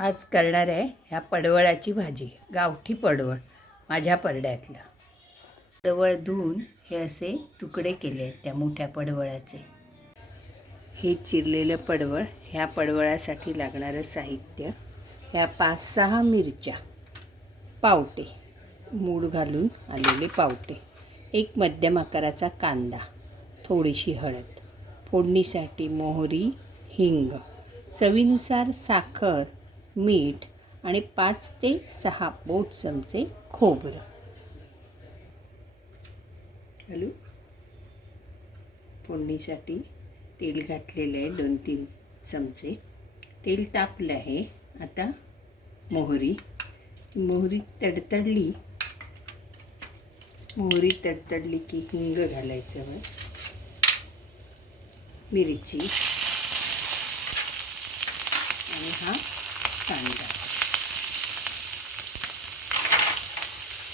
आज करणार आहे ह्या पडवळाची भाजी, गावठी पडवळ माझ्या परड्यातलं. पडवळ धुवून हे असे तुकडे केले आहेत त्या मोठ्या पडवळाचे. हे चिरलेलं पडवळ, ह्या पडवळासाठी लागणारं साहित्य, ह्या 5-6 मिरच्या, पावटे, मूड घालून आलेले पावटे, एक मध्यम आकाराचा कांदा, थोडीशी हळद, फोडणीसाठी मोहरी, हिंग, चवीनुसार साखर, मीठ आणि 5 ते 6 बोट चमचे खोबरं. घालू. फोडणीसाठी तेल घातलेलं आहे 2-3 चमचे. तेल तापलं आहे. आता मोहरी तडतडली की हिंग घालायचं. मिरची आणि हा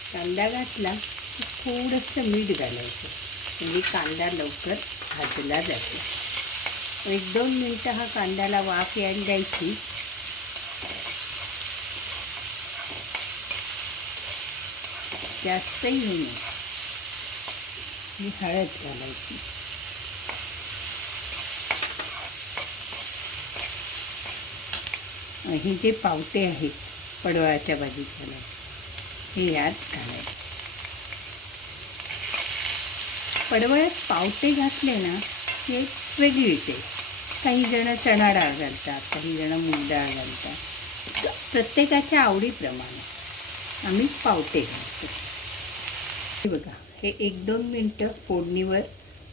कांदा घातला की थोडंसं मीठ घालायचं, म्हणजे कांदा लवकर भाजला जातो. 1-2 मिनटं हा कांद्याला वाफ यायला द्यायची. जास्तही नाही. हळद घालायची. हे जे पावटे आहेत पडवळाच्या भाजीत हे यात घालायचे. पडवळात पावटे घातले ना की एक वेगळी टेस्ट. काही जण चणा डाळ घालतात, काही जण मूग डाळ घालतात. प्रत्येकाच्या आवडीप्रमाणे आम्ही पावटे घालतो. हे बघा, हे 1-2 मिनटं फोडणीवर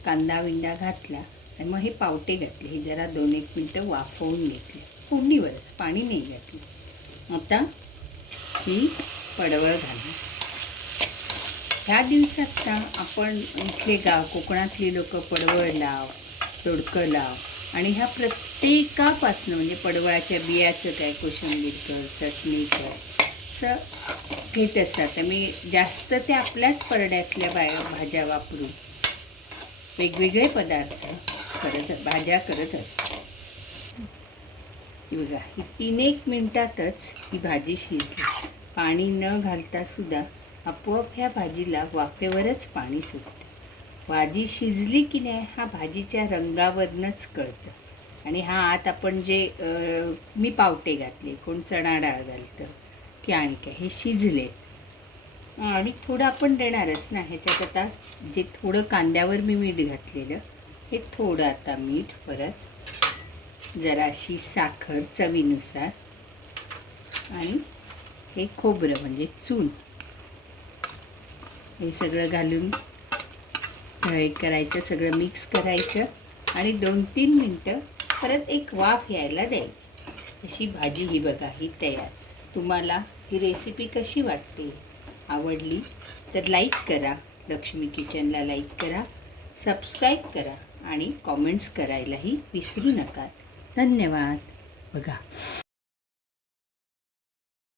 कांदा विंडा घातला आणि मग हे पावटे घातले. हे जरा 2-1 मिनटं वाफवून घेतले फोडणीवरच, पाणी नाही घातलं. आता ही पडवळ घालू. ह्या दिवसात ना आपण इथले कोकणातली लोक पडवळ लाव, दोडकं लाव आणि ह्या प्रत्येकापासनं, म्हणजे पडवळाच्या बियाचं काय, कोशिंबीर कर, चटणी कर, असं घेत असतात. मी जास्त ते आपल्याच परड्यातल्या भाज्या वापरून वेगवेगळे पदार्थ भाज्या करत असतात. बघा, ही 3-1 मिनटातच ही भाजी शिजली. पाणी न घालता सुद्धा आपोआप ह्या भाजीला वाफेवरच पाणी सुटतं. भाजी शिजली की नाही हा भाजीच्या रंगावरनंच कळतं. आणि हा आत आपण जे मी पावटे घातले, कोण चणा डाळ घालतं की आणि काय, हे शिजले. आणि थोडं आपण देणारच ना ह्याच्यात. आता जे थोडं कांद्यावर मी मीठ घातलेलं, हे थोडं आता मीठ, परत जराशी साखर चवीनुसार, आणि हे खोबरं म्हणजे चून, हे सगळं घालून करायचं, सगळं मिक्स करायचं आणि 2-3 मिनटं परत एक वाफ यायला द्यायची. अशी भाजी ही बघा, ही तयार. तुम्हाला ही रेसिपी कशी वाटते? आवडली तर लाईक करा, लक्ष्मी किचनला लाईक करा, सबस्क्राईब करा आणि कॉमेंट्स करायलाही विसरू नका. धन्यवाद. बघा.